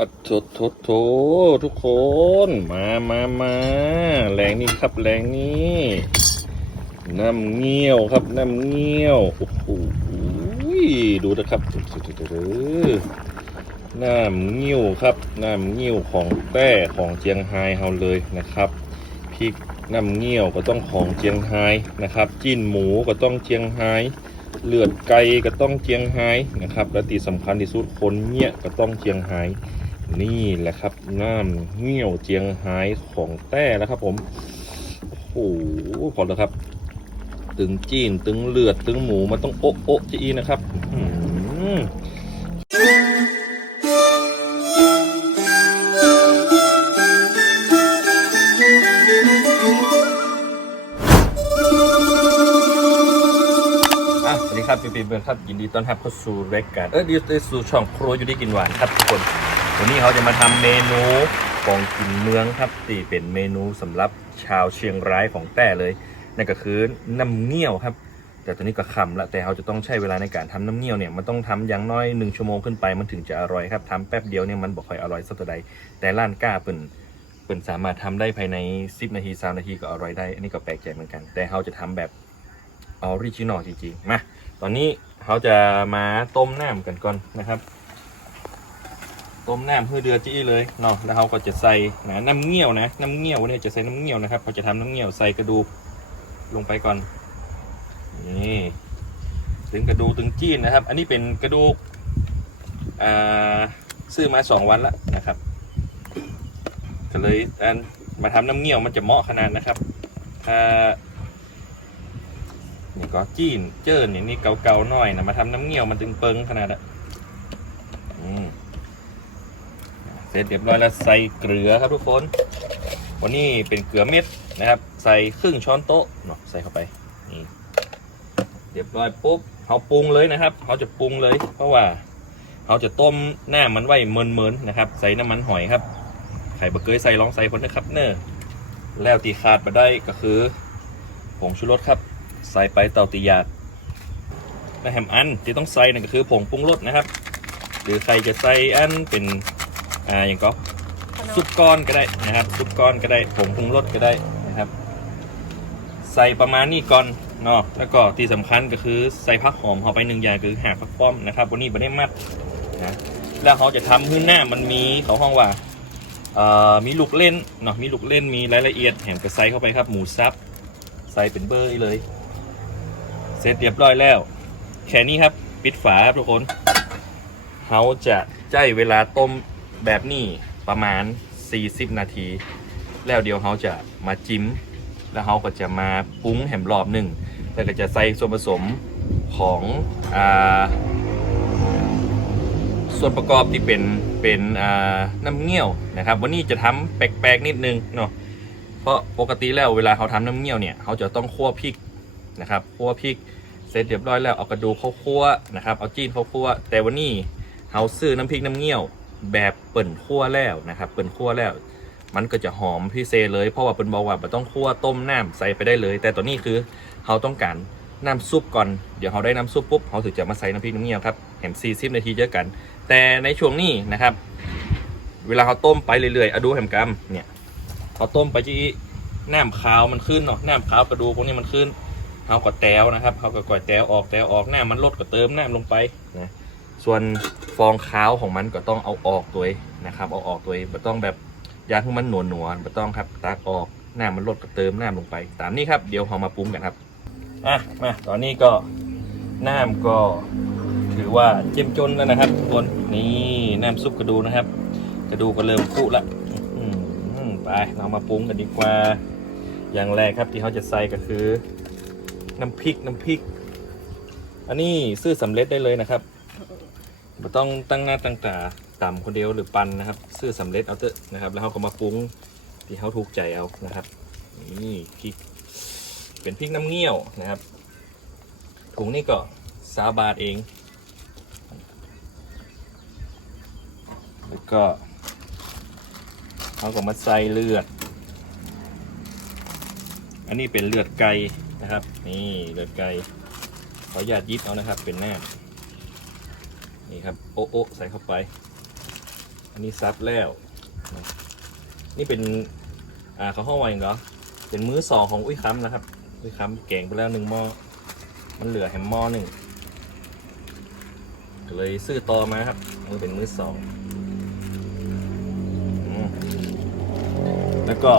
อัดโถโถโถทุกคนมามามาแรงนี้ครับแรงนี้น้ำเงี้ยวครับน้ำเงี้ยวโอ้โหดูนะครับน้ำเงี้ยวครับน้ำเงี้ยวของแต้ของเจียงไฮ้เฮาเลยนะครับพริกน้ำเงี้ยวก็ต้องของเจียงไฮ้นะครับ จิ้นหมูก็ต้องเจียงไฮ้เลือดไก่ก็ต้องเจียงไฮ้นะครับ และที่สำคัญที่สุดคนเนี้ยก็ต้องเจียงไฮ้ นี่แหละครับน้ำเงี้ยวเจียงไฮของแต้แล้วครับ ผมโอ้โหพอแล้วครับ ตึงจีนตึงเลือดตึงหมูมันต้องโอ๊ะโอ๊ะจีนะครับอื้อหืออะสวัสดีครับปีปีเบิร์ครับยินดีต้อนรับเข้าสู่รายการเออดีดีสู่ช่องครัวอยู่ดีกินหวานครับทุกคน วันนี้เขาจะมาทำเมนูของกินเมืองครับที่เป็นเมนูสำหรับชาวเชียงรายของแต้เลยนั่นก็คือน้ำเงี้ยวครับ แต่ตอนนี้ก็คำละแต่เราจะต้องใช้เวลาในการทำน้ำเงี้ยวเนี่ยมันต้องทำอย่างน้อยหนึ่งชั่วโมงขึ้นไปมันถึงจะอร่อยครับทำแป๊บเดียวเนี่ยมันบอกค่อยอร่อยสักเท่าใด แต่ร้านกล้าเปิ่นเปิ่นสามารถทำได้ภายใน 10 นาที3นาทีก็อร่อยได้ อันนี้ก็แปลกใจเหมือนกัน แต่เราจะทำแบบออริจินอลจริงๆมาตอนนี้เขาจะมาต้มน้ำกันก่อนนะครับ ต้มน้ำเพื่อเดือดจี้เลยเนาะแล้วเขาก็จะใส่นะน้ำเงี้ยวนะน้ำเงี้ยวเนี่ยจะใส่น้ำเงี้ยวนะครับเขาจะทำน้ำเงี้ยวใส่กระดูกลงไปก่อนนี่ถึงกระดูกถึงจีนนะครับ อันนี้เป็นกระดูกอ่าซื้อมาสองวันละนะครับก็เลยอันมาทำน้ำเงี้ยวมันจะเหมาะขนาดนะครับถ้านี่ก็จีนเจิ้นอย่างนี้เกาๆหน่อยนะมาทำน้ำเงี้ยวมันถึงเปิงขนาดอะอืม เสร็จเรียบร้อยแล้วใส่เกลือครับทุกคน วันนี้เป็นเกลือเม็ดนะครับ ใส่ครึ่งช้อนโต๊ะเนาะใส่เข้าไปนี่เรียบร้อยปุ๊บเขาปรุงเลยนะครับเขาจะปรุงเลย เพราะว่าเขาจะต้มหน้ามันไว้เหมินๆนะครับ ใส่น้ำมันหอยครับ ไข่บะเกยใส่ลองใส่คนนะครับเนอแล้วตีขาดมาได้ก็คือผงชูรสครับ ใส่ไปเตาตีหยาดและแฮมอันที่ต้องใส่นั่นก็คือผงปรุงรสนะครับ หรือใครจะใส่อันเป็น อ่าอย่างก็ซุปก้อนก็ได้นะครับซุปก้อนก็ได้ผงปรุงรสก็ได้นะครับ ใส่ประมาณนี้ก่อนเนาะแล้วก็ที่สำคัญก็คือใส่ผักหอมเข้าไปหนึ่งอย่างคือหาผักป้อมนะครับวันนี้ไม่ได้มัดนะแล้วเขาจะทำขึ้นหน้ามันมีเขาห้องว่าเอ่อมีลูกเล่นเนาะมีลูกเล่นมีรายละเอียดแหมกระใส่เข้าไปครับ หมูซับใส่เป็นเบอร์เลย เสร็จเรียบร้อยแล้ว แค่นี้ครับ ปิดฝาครับทุกคนเขาจะใจเวลาต้ม แบบนี้ประมาณ 40 นาที แล้วเดี๋ยวเขาจะมาจิ้ม แล้วเขาก็จะมาปรุงแหมรอบหนึ่งแล้วก็จะใส่ส่วนผสมของอส่วนประกอบที่เป็นเป็นน้ำเงี้ยวนะครับ วันนี้จะทำแปลกๆนิดนึงเนาะเพราะปกติแล้วเวลาเขาทำน้ำเงี้ยวเนี่ยเขาจะต้องคั่วพริกนะครับคั่วพริกเสร็จเรียบร้อยแล้วเอากระดูกเข้าคั่วนะครับเอาจีนเข้าคั่วแต่วันนี้เขาซื้อน้ำพริกน้ำเงี้ยว แบบเปิ่นคั่วแล้วนะครับ เปิ่นคั่วแล้ว มันก็จะหอมพิเศษเลย เพราะว่าเปิ่นบอกว่ามันต้องคั่วต้มน้ำใส่ไปได้เลย แต่ตัวนี้คือเขาต้องการน้ำซุปก่อน เดี๋ยวเขาได้น้ำซุปปุ๊บเขาถึงจะมาใส่น้ำพริกน้ำเงี้ยวครับเห็นซีซินาทีเจอกัน แต่ในช่วงนี้นะครับ เวลาเขาต้มไปเรื่อยๆอะดูแฮมกัมเนี่ยเขาต้มไปที่น้ำขาวมันขึ้นเนาะน้ำขาวกระดูกพวกนี้มันขึ้นเขาก็แต้วนะครับเขาก็ก่อยแต้วออกแต้วออกน้ำมันลดก็เติมน้ำลงไป ส่วนฟองขาวของมันก็ต้องเอาออกตัวนะครับ เอาออกตัวไม่ต้องแบบยาให้มันหนวลหนวลไม่ต้องครับตักออกหน้ามันลดก็เติมน้ำลงไป ตามนี้ครับเดี๋ยวเรามาปรุงกันครับอะมาตอนนี้ก็น้ำก็ถือว่าเจ้มจนแล้วนะครับทุกคนนี่น้ำซุปกระดูกนะครับ กระดูกก็เริ่มพุละไปเรามาปรุงกันดีกว่า อย่างแรกครับที่เขาจะใส่ก็คือ น้ำพริกน้ำพริก อันนี้ซื้อสำเร็จได้เลยนะครับ ไม่ต้องตั้งหน้าตั้งตาต่ำคนเดียวหรือปันนะครับ ซื้อสำเร็จเอาเถอะนะครับ แล้วเขาก็มาปรุงที่เขาถูกใจเอานะครับนี่พริกเป็นพริกน้ำเงี้ยวนะครับ ถุงนี่ก็สาบาทเอง แล้วก็เขาก็มาใส่เลือด อันนี้เป็นเลือดไก่นะครับ นี่เลือดไก่ขออนุญาตยิบเอานะครับเป็นหน้า นี่ครับโอะโอะใส่เข้าไป อันนี้ซับแล้ว นี่เป็นอ่าเขาห้องไว้เหรอเป็นมื้อสองของอุ้ยค้ำนะครับ อุ้ยค้ำแกงไปแล้วหนึ่งหม้อมันเหลือแฮมหม้อหนึ่งเลยซื้อต่อมาครับมันเป็นมื้อสองอแล้วก็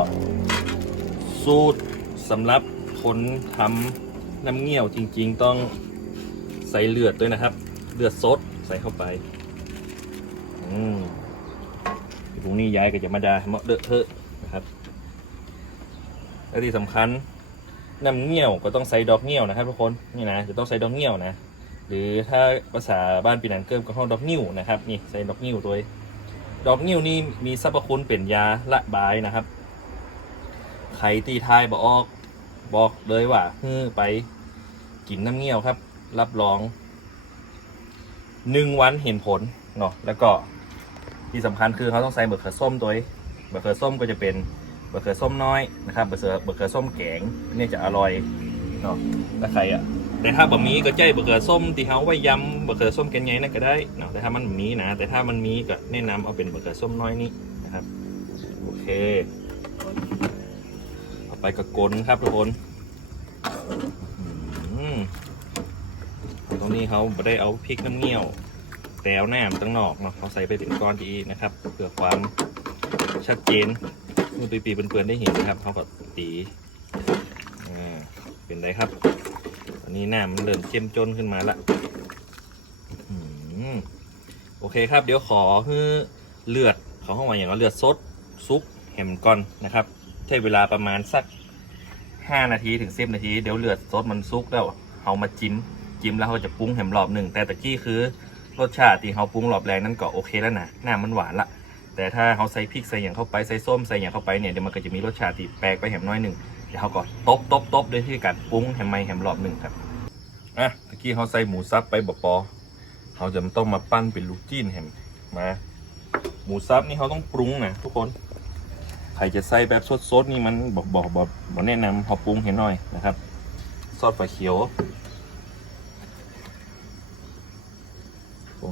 สูตรสำหรับคนทำน้ำเงี้ยวจริง ๆ ต้องใส่เลือดด้วยนะครับ เลือดสด ใส่เข้าไป อืมตรงนี้ยายก็จะมาดาเหมาะเดอะเทอะนะครับ และที่สำคัญน้ำเงี้ยวก็ต้องใส่ดอกเงี้ยวนะครับทุกคน นี่นะจะต้องใส่ดอกเงี้ยวนะ หรือถ้าภาษาบ้านปีนังเกิมก็ห้องดอกนิ้วนะครับ นี่ใส่ดอกนิ้วด้วยดอกนิ้วนี่มีสรรพคุณเป็นยาละบายนะครับใครตีทายบอกออกบอกเลยว่าฮือไปกินน้ำเงี้ยวครับ รับรอง หนึ่งวันเห็นผลเนาะแล้วก็ที่สำคัญคือเขาต้องใส่เบอร์เขือส้มตัวเบอร์เขือส้มก็จะเป็นเบอร์เขือส้มน้อยนะครับเบอร์เขือเบอร์เขือส้มแกงอันนี่จะอร่อยเนาะถ้าใครอะแต่ถ้าบะหมี่ก็ใจบะเขือส้มที่เขาไว้ยำบะเขือส้มแกงไงนั่นก็ได้เนาะแต่ถ้ามันบะหมี่นะ แต่ถ้ามันมีก็แนะนำเอาเป็นบะเขือส้มน้อยนี้นะครับโอเคเอาไปกระกลครับทุกคน ตรงนี้เขาไม่ได้เอาพริกน้ำเงี้ยว แต่เอาหน้ามันตั้งนอกเนาะเขาใส่ไปเป็นก้อนจีนะครับ เพื่อความชัดเจนเมื่อปีปีเปื่อนๆได้เห็นนะครับเขาก็ตีเป็นไรครับตอนนี้หน้ามันเริ่มเข้มจนขึ้นมาละโอเคครับ เดี๋ยวขอให้เลือดเขอห้องว่าอย่างว่าเลือดสดซุปแฮมก่อนนะครับ ใช้เวลาประมาณสัก 5 นาทีถึง10นาที เดี๋ยวเลือดสดมันซุกแล้วเอามาจิ้ม จิ้มแล้วเขาจะปรุงแฮมรอบหนึ่งแต่ตะกี้คือรสชาติที่เขาปรุงรอบแรกนั้นก็โอเคแล้วนะหน้ามันหวานละแต่ถ้าเขาใส่พริกใส่อย่างเข้าไปใส่ส้มใส่อย่างเข้าไปเนี่ยเดี๋ยวมันก็จะมีรสชาติที่แปลกไปแฮมน้อยหนึ่งเดี๋ยวเขาก็ตบตบตบด้วยที่การปรุงแฮมไมแฮมรอบหนึ่งครับอะตะกี้เขาใส่หมูซับไปบปอเขาจะต้องมาปั้นเป็นลูกจิ้นแฮมมาหมูซับนี่เขาต้องปรุงนะทุกคนใครจะใส่แบบสดๆนี่มันบอกบอกบอกแนะนำเขาปรุงให้หน่อยนะครับ ซอสฝาเขียว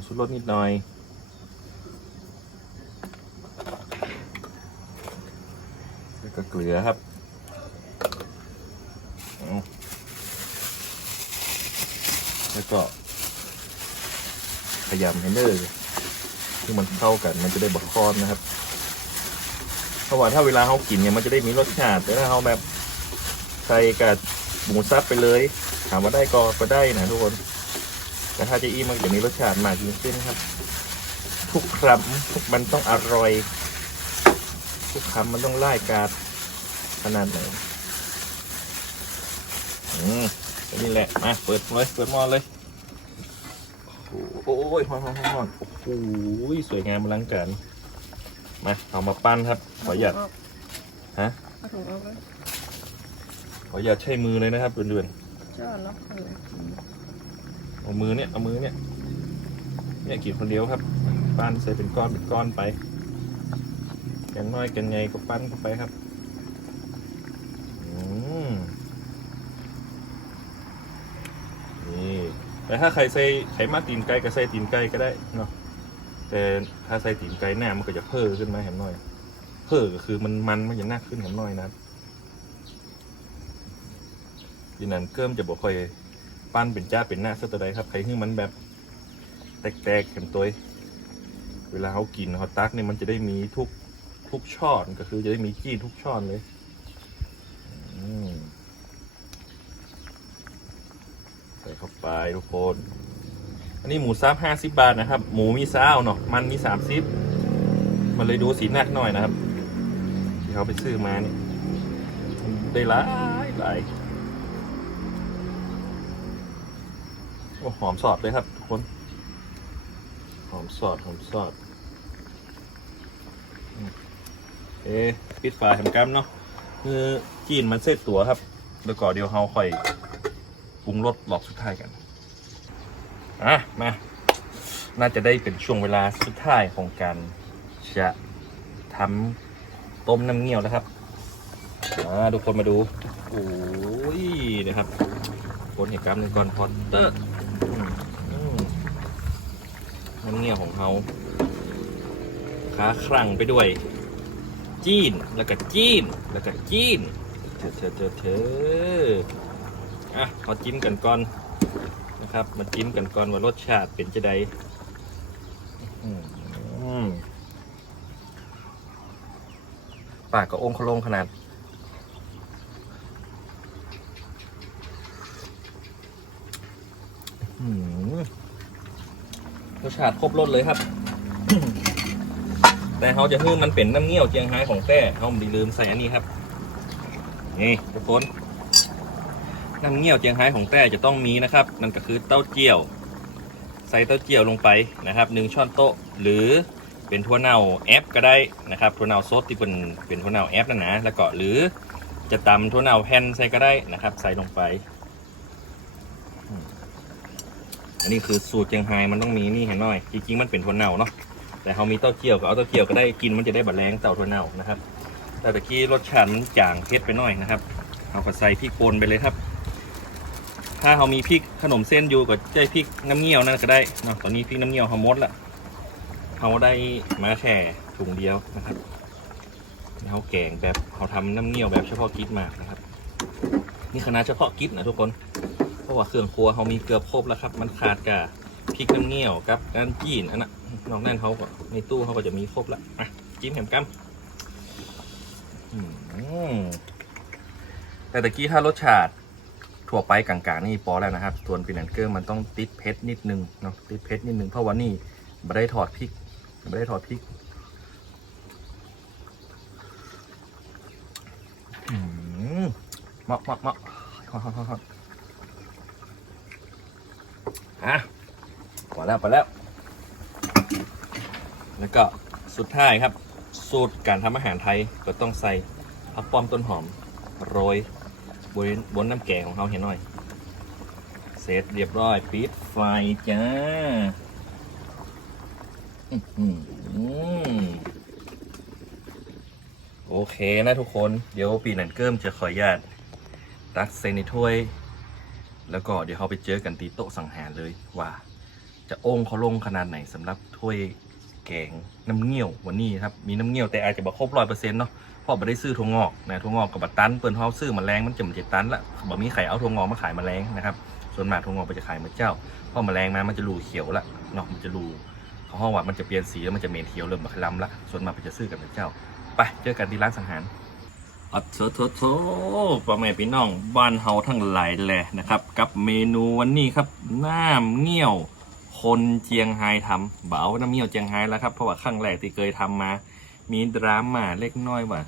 ชูรสนิดหน่อย แล้วก็เกลือครับแล้วก็ขยำให้เนอร์ที่มันเข้ากันมันจะได้บะคอนนะครับ เพราะว่าถ้าเวลาเขากินเนี่ยมันจะได้มีรสชาติ แต่ถ้าเขาแบบใส่กับหมูซับไปเลย ถามว่าได้ก็ก็ได้นะทุกคน แต่ถ้าจะอีมันจะมีรสชาติมากยิ่งขึ้นครับ ทุกคำทุกมันต้องอร่อย ทุกคำมันต้องไล่กาดขนาดไหนอืมนี่แหละมาเปิดเลยเปิดหม้อเลยโอ้โหโอ้ยฮอนฮอนฮอนโอ้โหสวยงามอลังการมาเอามาปั้นครับ ขออนุญาตฮะเอาถุงออกเลยขออนุญาตใช้มือเลยนะครับเดือนเจ้าเนาะ เอามือเนี่ยเอามือเนี่ยเนี่ยกินคนเดียวครับ ปั้นใส่เป็นก้อนเป็นก้อนไปอย่างน้อยกันไงก็ปั้นเข้าไปครับอืมนี่แต่ถ้าใครใส่ไขมาตีนไก่ก็ใส่ตีนไก่ก็ได้เนาะแต่ถ้าใส่ตีนไก่หน้ามันก็จะเพิ่มขึ้นมาแหมหน่อย เพิ่มก็คือมันมันมันจะน่าขึ้นแหมหน่อยนะยีนันเกิมจะบอกค่อย ปั้นเป็นจ้าเป็นหน้าสักตัวใดครับใครที่มันแบบแตกๆเข็มตัวเวลาเขากินเขาตักเนี่ยมันจะได้มีทุกทุกช้อนก็คือจะได้มีขี้ทุกช้อนเลยใส่เข้าไปทุกคน อันนี้หมูซับห้าสิบบาทนะครับ หมูมีซาวเนาะมันมีสามสิบมันเลยดูสีหนักหน่อยนะครับ ที่เขาไปซื้อมาเนี่ยได้หลายหลาย โอ้หอมสอดเลยครับทุกคนหอมสอดหอมสอดเอ๊ปิดฝาแหมกัมเนาะคือจีนมันเสร็จตัวครับ แล้วก็เดี๋ยวเราค่อยปรุงรสหลอกสุดท้ายกันอะมา น่าจะได้เป็นช่วงเวลาสุดท้ายของการจะทำต้มน้ำเงี้ยวแล้วครับอ่าทุกคนมาดู โอ้ยนะครับคนเหตุการณ์หนึ่งก่อนพอตเตอร์อืมอืม น้ำเงี้ยวของเขาค้าครั่งไปด้วย จีนแล้วก็จีนแล้วก็จีนเธอเธอเธอเธออะขอจิ้มกันก่อนนะครับมาจิ้มกันก่อนว่ารสชาติเป็นจะไดปากก็องค์ขลงขนาด อืม รสชาติครบรสเลยครับ แต่เขาจะให้มันเป็นน้ำเงี้ยวเจียงไฮ้ของแต้เขาไม่ลืมใส่อันนี้ครับ นี่ทุกคนน้ำเงี้ยวเจียงไฮ้ของแต้จะต้องมีนะครับ นั่นก็คือเต้าเจี้ยว ใส่เต้าเจี้ยวลงไปนะครับหนึ่งช้อนโต๊ะหรือเป็นถั่วเน่าแอปก็ได้นะครับถั่วเน่าสดที่เป็นเป็นถั่วเน่าแอปนั่นนะแล้วก็หรือจะตำถั่วเน่าแผ่นใส่ก็ได้นะครับ ใส่ลงไป อันนี้คือสูตรเจียงไฮ้มันต้องมีนี่เห็นหน่อย จริงๆมันเป็นถั่วเน่าเนาะ แต่เขามีเต้าเจี้ยวก็เอาเต้าเจี้ยวก็ได้กินมันจะได้บัดแรงเต้าถั่วเน่านะครับ แต่ตะกี้รสชาติมันจางเผ็ดไปหน่อยนะครับ เอาก็ใส่พริกป่นไปเลยครับ ถ้าเขามีพริกขนมเส้นอยู่ก็ใช้พริกน้ำเงี้ยวนั่นก็ได้เนาะ ตอนนี้พริกน้ำเงี้ยวเขาหมดละเขาได้มาแค่ถุงเดียวนะครับเขาแกงแบบเขาทำน้ำเงี้ยวแบบเฉพาะกิจมากนะครับ นี่คณะเฉพาะกิจนะทุกคน ราะว่าเครื่องครัวเขามีเกือบครบแล้วครับ มันขาดกับพริกน้ำเงี้ยวกับการจีนอันนั้นนอกนั้นเขาก็ในตู้เขาก็จะมีครบละอะจิ้มแหมกัมแต่ตะกี้ถ้ารสชาติทั่วไปกลางๆนี่พอแล้วนะครับ ส่วนปีนันเกอร์มันต้องติดเผ็ดนิดนึงเนาะติดเผ็ดนิดนึงเพราะว่านี่ไม่ได้ถอดพริกไม่ได้ถอดพริกมเหมาะเหมาะเหมาะ ฮอตฮอตฮอตฮอตอะพอแล้วพอแล้ว แล้วก็สุดท้ายครับ สูตรการทำอาหารไทยก็ต้องใส่ผักป้อมต้นหอม โรยบนบนน้ำแกงของเขาเห็นหน่อย เสร็จเรียบร้อยปิดไฟจ้าโอเคนะทุกคน เดี๋ยวปีนันเกิมจะขออนุญาตตักใส่ในถ้วย แล้วก็เดี๋ยวเขาไปเจอกันที่โต๊ะสังหารเลยว่า จะโอ่งเขาลงขนาดไหนสำหรับถ้วยแกงน้ำเงี้ยววันนี้ครับมีน้ำเงี้ยวแต่อาจจะบอครบร้อยเปอร์เซ็นต์เนาะเพราะไม่ได้ซื้อถั่วงอกนะถั่วงอกกับบัตตันเปิดเขาซื้อมาแรงมันจะมันจะตันละบอมีใครเอาถั่วงอกมาขายมาแรงนะครับส่วนมากถั่วงอกไปจะขายมาเจ้าเพราะมาแรงมามันจะรูเขียวละเนาะมันจะรูเขาห้องว่ามันจะเปลี่ยนสีแล้วมันจะเมนเขียวเริ่มมาคล้ำละส่วนมากไปจะซื้อกันมาเจ้า ไปเจอกันที่ร้านสังหาร อัดโถโถโถพ่อแม่พี่น้องบ้านเฮาทั้งหลายแหละนะครับ กับเมนูวันนี้ครับน้ำเงี้ยว คนเจียงไฮ้ทำเอาน้ำเงี้ยวเจียงไฮ้แล้วครับเพราะว่าครั้งแรกที่เคยทำมา มีดราม่าเล็กน้อยว่า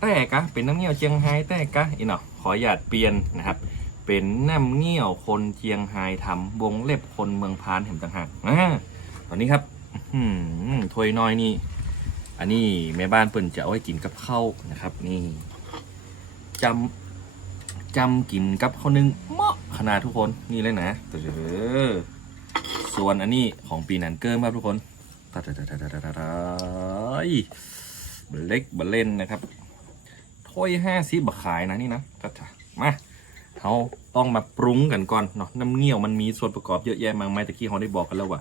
แต่กะเป็นน้ำเงี้ยวเจียงไฮ้แต่กะอีเนาะขอหยาดเปลี่ยนนะครับเป็นน้ำเงี้ยวคนเจียงไฮ้ทำวงเล็บคนเมืองพานเห็นต่างหากอ่าตอนนี้ครับหือถ้วยน้อยนี่ อันนี้แม่บ้านเปิ่นจะเอาไว้กินกับข้าวนะครับ นี่ จำจำกินกับข้าวนึ่งเหมาะขนาดทุกคนนี่เลยนะเออส่วนอันนี้ของปีนันเกิร์มครับทุกคนตาตาตาตาตาตาตาเล็กบะเล่นนะครับถ้วยห้าสิบบขายนะนี่นะตาตามาเขาต้องมาปรุงกันก่อนเนาะน้ำเงี้ยวมันมีส่วนประกอบเยอะแยะมากมายตะกี้เขาได้บอกกันแล้วว่า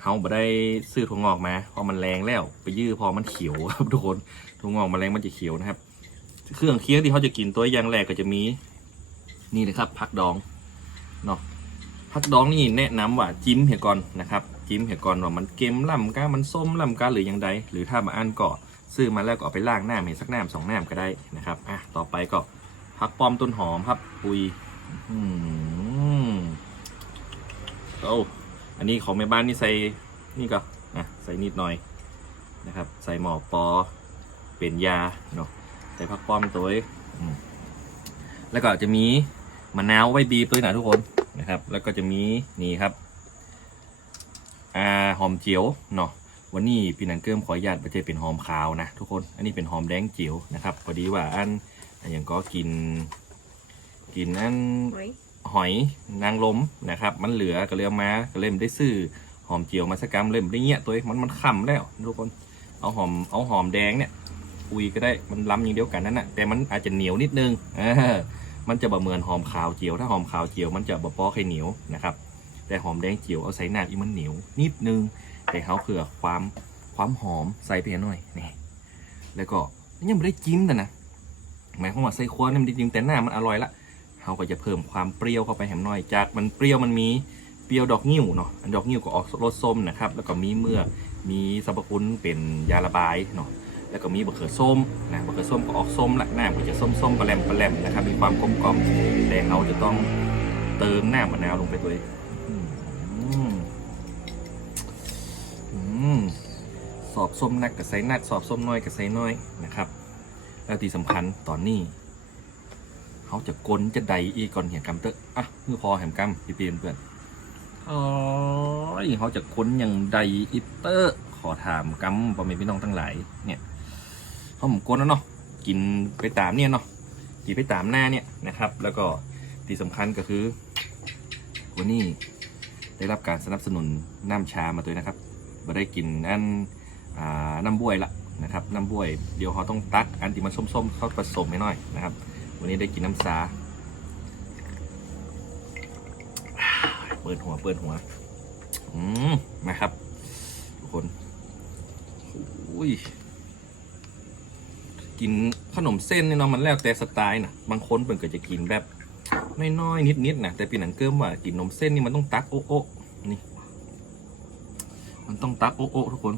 เขาบ่ได้ซื้อถั่วงอกมาเพราะมันแรงแล้ว ไปยื้อพอมันเขียวครับทุกคนถั่วงอกมันแรงมันจะเขียวนะครับ เครื่องเคียงที่เขาจะกินตัวอย่างแรกก็จะมีนี่นะครับผักดองเนาะผักดองนี่แนะนำว่าจิ้มเหี่ยก่อนนะครับ จิ้มเหี่ยก่อนว่ามันเค็มล่ำก้ามันส้มล่ำก้าหรือยังใดหรือถ้ามาอันก็ซื้อมาแล้วก็เอาไปล้างหน้าเห็นสักหน้ำสองหน้ำก็ได้นะครับอะต่อไปก็ผักป้อมต้นหอมครับปุยอืมโอ้อันนี้ของแม่บ้านนี่ใส่นี่ก็อะใส่นิดหน่อยนะครับ ใส่หมอปอเป็นยาเนาะ ใส่ผักป้อมตัวเองอืมแล้วก็จะมีมะนาวไว้บีบด้วยนะทุกคนนะครับ แล้วก็จะมีนี่ครับอ่าหอมเจียวเนาะวันนี้พี่นันเกิมขออนุญาตประเทศเป็นหอมขาวนะทุกคนอันนี้เป็นหอมแดงเจียวนะครับพอดีว่าอันอันอย่างก็กิน กินอันโอ้ยหอยนางรมนะครับ มันเหลือก็เลยเอามาก็เลยไม่ได้ซื้อหอมเจียวมาสักกรัมเลยไม่ได้เงี้ยตัวเองมันมันขำแล้วทุกคนเอาหอมเอาหอมแดงเนี่ย อุยก็ได้มันล้ำอย่างเดียวกันนั่นแหะแต่มันอาจจะเหนียวนิดนึงมันจะบะเหมือนหอมขาวเจียว ถ้าหอมขาวเจียวมันจะบะป้อไข่เหนียวนะครับ แต่หอมแดงเจียวเอาใส่น้าอีมันเหนียวนิดนึง แต่เขาเผื่อความความหอมใส่ไปหน่อยนี่แล้วก็ยังไม่ได้จิ้มแต่นะหมายความว่าใส่ครัวนี่มันได้จิ้มแต่หน้ามันอร่อยละเราก็จะเพิ่มความเปรี้ยวเข้าไปแหมหน่อยจากมันเปรี้ยวมันมีเปรี้ยวดอกนิ้วเนาะอันดอกนิ้วก็ออกรสส้มนะครับ แล้วก็มีเมื่อมีสรรพคุณเป็นยาระบายเนาะ แล้วก็มีบะเขือส้มนะบะเขือส้มก็ออกส้มละหน้าก็จะส้มๆปลาแหลมปลาแหลมนะครับมีความกลมกล่อมแต่เราจะต้องเติมหน้ามะนาวลงไปตัวเองอืมอืมสอบส้มนักกับไซนักสอบส้มน้อยกับไซน้อยนะครับ แล้วที่สำคัญตอนนี้เขาจะกลนจะใดอีกก่อนเหี่ยกำเตอะอะมือพอแหมกำพี่เปียนเพื่อนอ๋อเขาจะค้นอย่างใดอีเตอร์ขอถามกำพ่อแม่พี่น้องทั้งหลายเนี่ย เขาผมกลนแล้วเนาะกินไปตามเนี่ยเนาะกินไปตามหน้าเนี่ยนะครับ แล้วก็ที่สำคัญก็คือ วันนี้ได้รับการสนับสนุนน้ำชามาตัวนะครับมาได้กินอันอ่าน้ำบ้วยละนะครับน้ำบ้วยเดี๋ยวเขาต้องตักอันที่มันส้มๆเข้าผสมให้หน่อยนะครับ วันนี้ได้กินน้ำซาเปิดหัวเปิดหัวอืมนะครับทุกคนอุ้ย กินขนมเส้นเนี่ยเนาะมันแล้วแต่สไตล์นะบางคนเปิ่นก็จะกินแบบน้อยๆนิดๆนะแต่ปีหนังเกิมว่ากินนมเส้นนี่มันต้องตักโอ๊ะโอ๊ะนี่ มันต้องตักโอ๊ะโอ๊ะทุกคน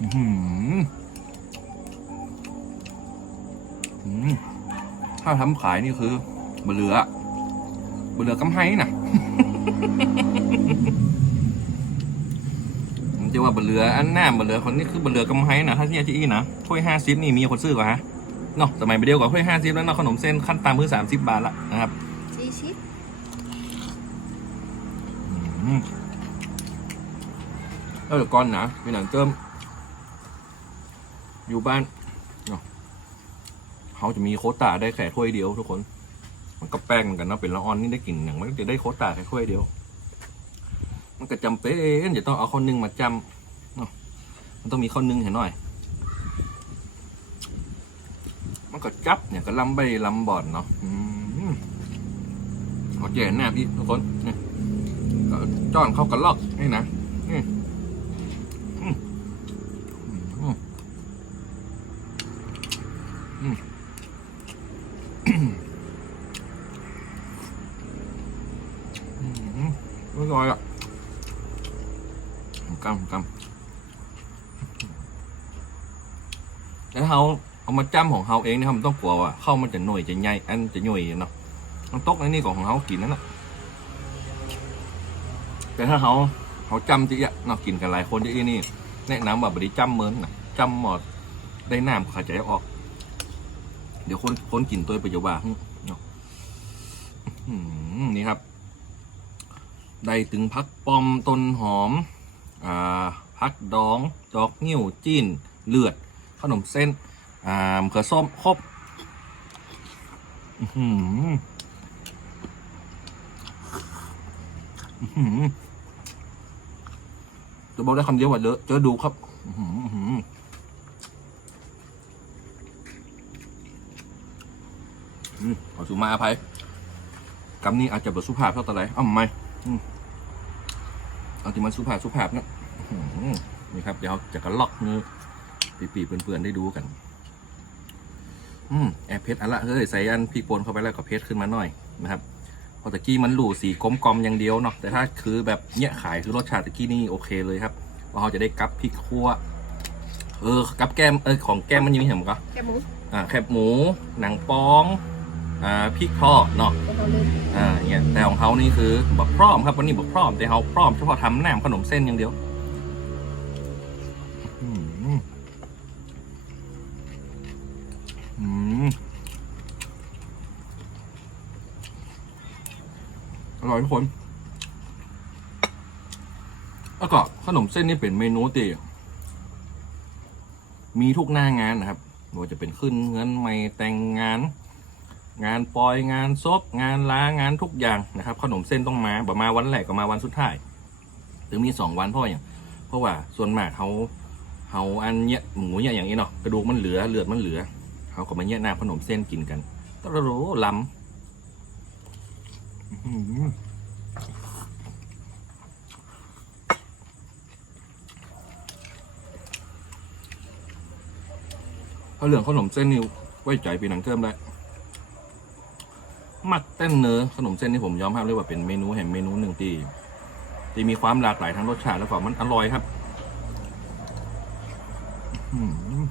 อื้อหืมถ้าทำขายนี่คือบเหลือบเหลือกำไห้นะ จะว่าบะเหลืออันหน้าบะเหลือคนนี้คือบะเหลือกำไห้นะถ้าที่ที่อีนะถ้วยห้าสิบนี่มีคนซื้อกว่าฮะเนาะสมัยไปเดียวกว่าถ้วยห้าสิบแล้วเนาะขนมเส้นขั้นตามมือสามสิบบาทละนะครับสี่สิบอืมแล้วเดี๋ยวก่อนนะมีหนังเติม อยู่บ้านเนาะเขาจะมีโควต้าได้แค่ถ้วยเดียวทุกคน มันก็แป้งเหมือนกันเนาะเป็นละออนนี่ได้กลิ่นอย่างมันก็จะได้โควต้าแค่ถ้วยเดียว มันก็จำเป็นจะต้องเอาข้าวนึ่งมาจำเนาะมันต้องมีข้าวนึ่งเห็นหน่อย มันก็จับเนี่ยก็ลำใบลำบอดเนาะอืมเอาแย่หน้าพี่ทุกคนนี่ยจ้อนเข้ากระลอกนี่นะอืมอืมอืมอืมอืมอร่อยอะกำกำแล้วเขาเอามา จำของเขาเองเนี่ยมันต้องกลัวว่าเข้ามันจะหน่วยจะใหญ่อันจะหน่วยเนาะมันตกในนี่ของของเขากินนั่นแหละแต่ถ้าเขาเขาจำจีอะเนาะกินกันหลายคนจีนี่แนะนำว่าบริจำเหมือนนะจำหมดได้น้ำขาใจออก เดี๋ยวคนคนกินตัวประโยชน์ว่าเนาะนี่ครับ ได้ถึงพักปอมต้นหอม อ่าพักดองดอกนิ้วจีนเลือด ขนมเส้น อ่ามะเขือส้มครบอือหืออื้อหือจะบอกได้คำเดียวว่าเจอเจอดูครับอือหืออื้อหืออืมขอสุมาอภัยกำนี้อาจจะบทสุภาพเท่าไหร่อ้าวไม่อืมเอาที่มันสุภาพสุภาพนะนี่ครับ เดี๋ยวจะกระลอกมือปีๆเปื่อนๆได้ดูกัน อืมแอบเพชรอะละเฮ้ยใส่อันพริกป่นเข้าไปแล้วก็เพชรขึ้นมาหน่อยนะครับเพอตะกี้มันหลู่สีกลมกลอมอย่างเดียวเนาะแต่ถ้าคือแบบเนี้ยขายคือรสชาติตะกี้นี่โอเคเลยครับเพราะเขาจะได้กับพริกคั่วเออกับแก้มเออของแก้มมันยังมีเห็นมั้งก็แค่หมูอ่าแคบหมู หนังปองอ่าพริกทอดเนาะก็เขาลืมอ่าเนี่ยแต่ของเขานี่คือบักพร้อมครับวันนี้บักพร้อมแต่เขาพร้อมเฉพาะทำแหนมขนมเส้นอย่างเดียว ทุกคน แล้วก็ขนมเส้นนี่เป็นเมนูตีมีทุกหน้างานนะครับไม่ว่าจะเป็นขึ้นเงินไม่แต่งงาน งานปล่อยงานซบงานล้างานทุกอย่างนะครับ ขนมเส้นต้องมาแบบมาวันแรกก็มาวันสุดท้ายถึงมีสองวันเพราะว่าอย่าง เพราะว่าส่วนมากเขาเขาอันเนี้ยหมูเนี่ยอย่างนี้เนาะกระดูกมันเหลือเลือดมันเหลือเขาก็มาเนี้ยหน้าขนมเส้นกินกันตะโรล้ำ เพราะเรื่องขนมเส้นนี่ไว้ใจปีหนังเกิมได้มักเต้นเนื้อขนมเส้นนี่ผมยอมรับเลยว่าเป็นเมนูแห่งเมนูหนึ่งที่ที่มีความหลากหลายทั้งรสชาติแล้วก็มันอร่อยครับอืม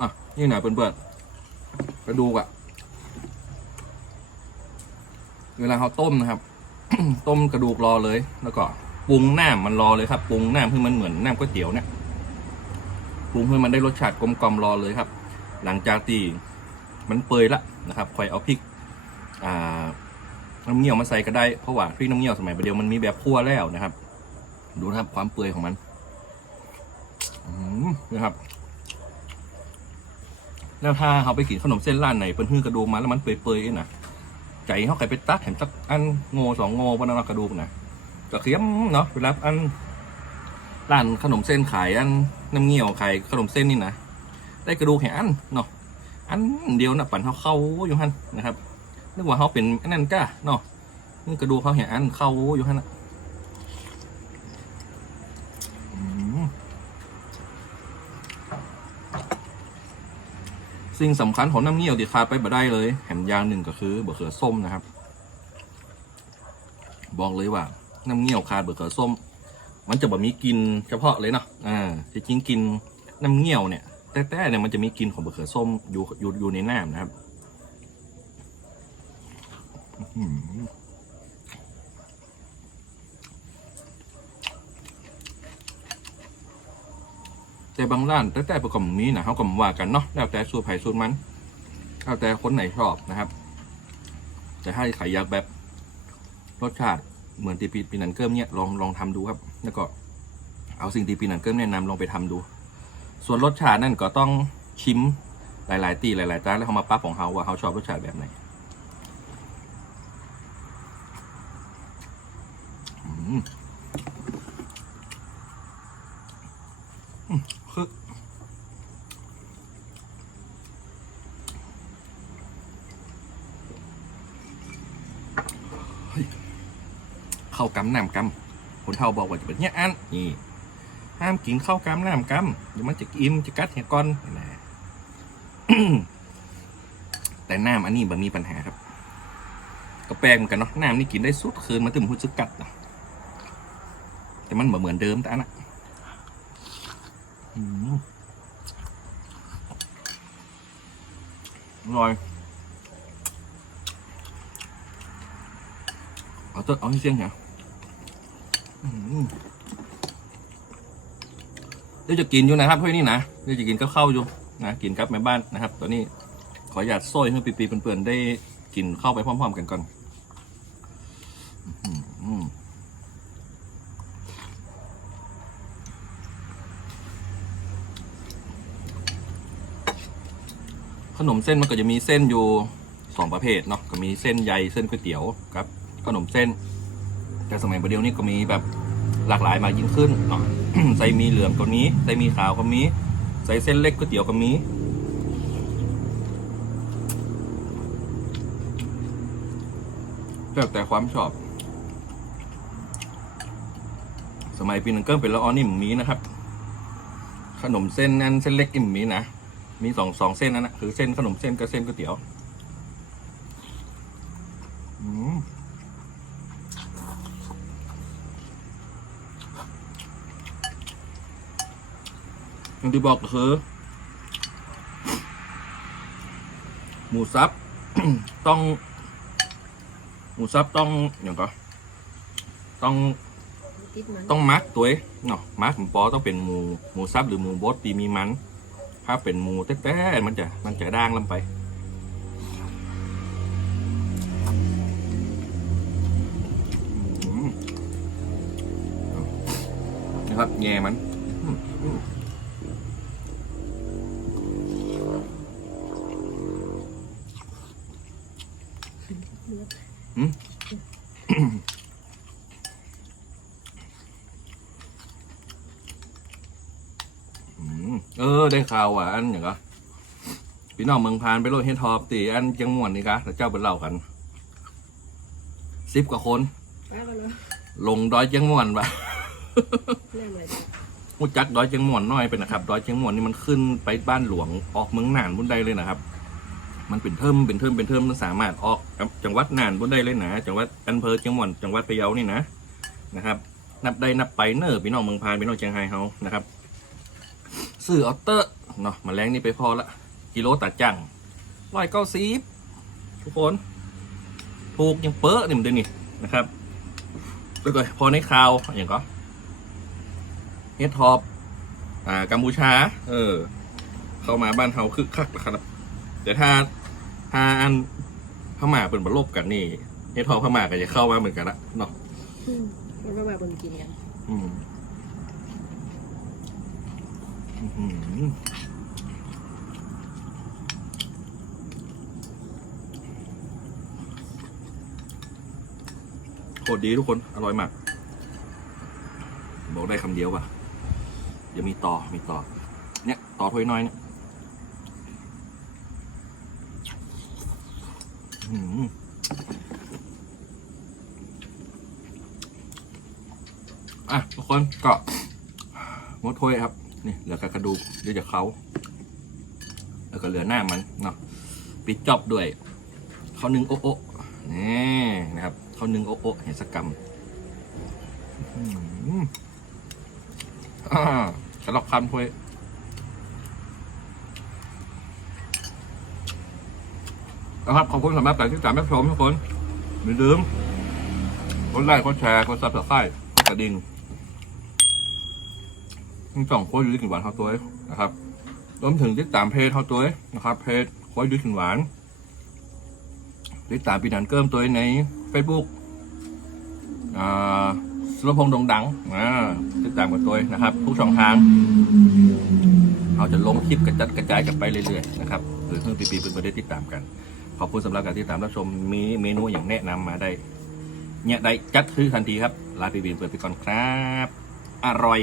อะนี่ไหนเปิดๆกระดูกอะเวลาเขาต้มนะครับ ต้มกระดูกรอเลยแล้วก็ ปรุงน้ำมันรอเลยครับปรุงน้ำให้มันเหมือนน้ำก๋วยเตี๋ยวเนี่ยปรุงให้มันได้รสชาติกลมกล่อมรอเลยครับ หลังจากที่มันเปื่อยละนะครับค่อยเอาพริกอ่าน้ำเงี้ยวมาใส่ก็ได้เพราะว่าพริกน้ำเงี้ยวสมัยประเดี๋ยวมันมีแบบคั่วแล้วนะครับ ดูนะครับความเปื่อยของมันนะครับ แล้วถ้าเขาไปกินขนมเส้นร้านไหนเป็นหื้อกระดูกมาแล้วมันเปื่อยๆนะใจเขาใครไปตักเห็นสักอันโง่สองโง่บนนั้นกระดูกนะ ก็เคี้ยมเนาะเวลาอันร้านขนมเส้นขายอันน้ำเงี้ยวขายขนมเส้นนี่นะได้กระดูกแห่อันเนาะอันเดียวนะปั่นเขาเข้าอยู่ฮันนะครับนึกว่าเขาเป็นอันนั้นก้าเนาะนี่กระดูกเขาแห่อันเข้าอยู่ฮันนะสิ่งสำคัญของน้ำเงี้ยวที่ขาดไปบ่ได้เลย แหมอย่างหนึ่งก็คือบะเขือส้มนะครับ บอกเลยว่า น้ำเงี้ยวขาดเบะเขือส้ม มันจะแบบมีกลินเฉพาะเลยเนาะอ่าที่จริงกินน้ำเงี้ยวเนี่ยแต่แต่เนี่ยมันจะมีกลินของเบะเขือส้มอยู่อยู่อยู่ในน้ำนะครับแต่บางร้านแต่แต่ประกอบนี้นะเขาก็ว่ากันเนาะแล้วแต่สูตรไผ่สูตรมันแล้วแต่คนไหนชอบนะครับ แต่ถ้ขาใครอยากแบบรสชาติ เหมือนตีปีปีนันเกิมเนี่ยลองลองทำดูครับ แล้วก็เอาสิ่งตีปีนันเกิมแนะนำลองไปทำดู ส่วนรสชาตินั่นก็ต้องชิมหลาย ๆ ตีหลาย ๆจานแล้วเขามาปั๊บของเขาว่าเขาชอบรสชาติแบบไหนอืมอืมคือเฮ้ยเข้ากำน้ำกำคนเท่าบอกว่าจะเป็นเนี่ยอันนี่ห้ามกินข้าวกำน้ำกำเดี๋ยวมันจะอิ่มจะกัดเหี่ยก้อนนะแต่น้ำอันนี้บ่มีปัญหาครับก็แปลกเหมือนกันเนาะน้ำนี่กินได้สุดคืนมาถึงหุ่นสึกกัดนะแต่มันบ่เหมือนเดิมแต่อันน่ะอืมอร่อยเอาตัวเอาที่เสียงเหรออืม เดี๋ยวจะกินอยู่นะครับเพื่อนนี่นะเดี๋ยวจะกินกับข้าวอยู่นะกินกับแม่บ้านนะครับ ตอนนี้ขออนุญาตโซ่ให้ปีๆเปื่อนๆได้กินเข้าวไปพร้อม ๆ กันก่อนขนมเส้นมันก็จะมีเส้นอยู่สองประเภทเนาะก็มีเส้นใยเส้นก๋วยเตี๋ยวครับ ขนมเส้น แต่สมัยประเดี๋ยวนี้ก็มีแบบ หลากหลายมากยิ่งขึ้นเนาะใส่มีเหลืองก็มีใส่มีขาวก็มีใส่เส้นเล็กก๋วยเตี๋ยวก็มีแล้วแต่ความชอบ สมัยปีหนึ่งเกิ้งเป็นละออนี่มมีนะครับ ขนมเส้นนั้นเส้นเล็กอิ่มมีนะ มีสองสองเส้นนั่นนะคือเส้นขนมเส้นกับเส้นก๋วยเตี๋ยว อย่างที่บอกก็คือ หมูสับ ต้อง หมูสับต้องอย่างก็ต้องต้องมักตัวเนาะมักหมูปอต้องเป็นหมูหมูสับหรือหมูบดตีมีมัน ถ้าเป็นหมูแต้ๆมันจะมันจะด่างลงไปนะครับแง่มันอืมอืม อืม เออ ได้ข่าวว่าอันอย่างก็พี่น้องเมืองพานไปโลดเฮดทอปตีอันจังม่วนนี่กะแล้วเจ้าเป็นเล่ากันสิบกว่าคน ป้าก็เลยลงดอยจังม่วนปะเรื่องอะไรจ้ะหูจักดอยเชียงม่วนน้อยเป็นนะครับดอยเชียงม่วนนี่มันขึ้นไปบ้านหลวงออกเมืองน่านบุญใดเลยนะครับ มันเป็นเทิมเป็นเทิมเป็นเทิมมันสามารถออกจังหวัดน่านบุญใดเลยนะจังหวัดอำเภอเชียงม่วนจังหวัดพะเยานี่นะนะครับ นับได้นับไปเนอร์พี่น้องเมืองพานพี่น้องเชียงไฮ้เฮานะครับ ซื้อออเตอร์เนาะมาแรงนี่ไปพอละกิโลตัดจังร้อยเก้าสิบทุกคนถูกยังเป๊ะนี่มันเดยวนี่นะครับแล้วก็พอในคราวอย่างก็เฮดทอปอ่ากัมพูชา เออ เข้ามาบ้านเฮาคึกคักนะครับแต่ถ้าถ้าอันพม่าเป็นบรลบกันนี่เฮดทอปพม่าก็จะเข้ามาเหมือนกันละเนาะอืมมันก็มาบนกินกันอืมอื้อหือ โคตรดีทุกคน อร่อยมาก บอกได้คำเดียวว่ะเดี๋ยวมีต่อ มีต่อ เนี่ย ต่อถ้วยน้อยเนี่ยอืมอะทุกคนก็หมดถ้วยครับ นี่เหลือแต่กระดูกเดี๋ยวจะเขาแล้วก็เหลือหน้ามันเนาะปิดจอบด้วยข้าวนึ่งโอ๊ะนี่นะครับข้าวนึ่งโอ๊ะเห็นสกรรมกระลอกคำถ้วยนะครับขอบคุณสำหรับการติดตามรับชมทุกคนเหมือนเดิมกดไลค์กดแชร์กดซับสไครต์กดกระดิ่ง ทั้งสองโค้ดยูริกินหวานเท่าตัวนะครับรวมถึงติดตามเพจเท่าตัวนะครับ เพจโค้ดยูริกินหวานติดตามปีนันเกิมตัวใน Facebook อ่าสุรพงษ์ดงดังอ่าติดตามกันตัวนะครับ ทุกช่องทางเราจะลงคลิปกระจัดกระจายกันไปเรื่อยๆนะครับหรือเพิ่งปีๆเป็นประเด็นติดตามกัน ขอบคุณสำหรับการติดตามรับชมมีเมนูอย่างแนะนำมาได้เนี่ยได้จัดซื้อทันทีครับลาปีบีเปิดไปก่อนครับ อร่อย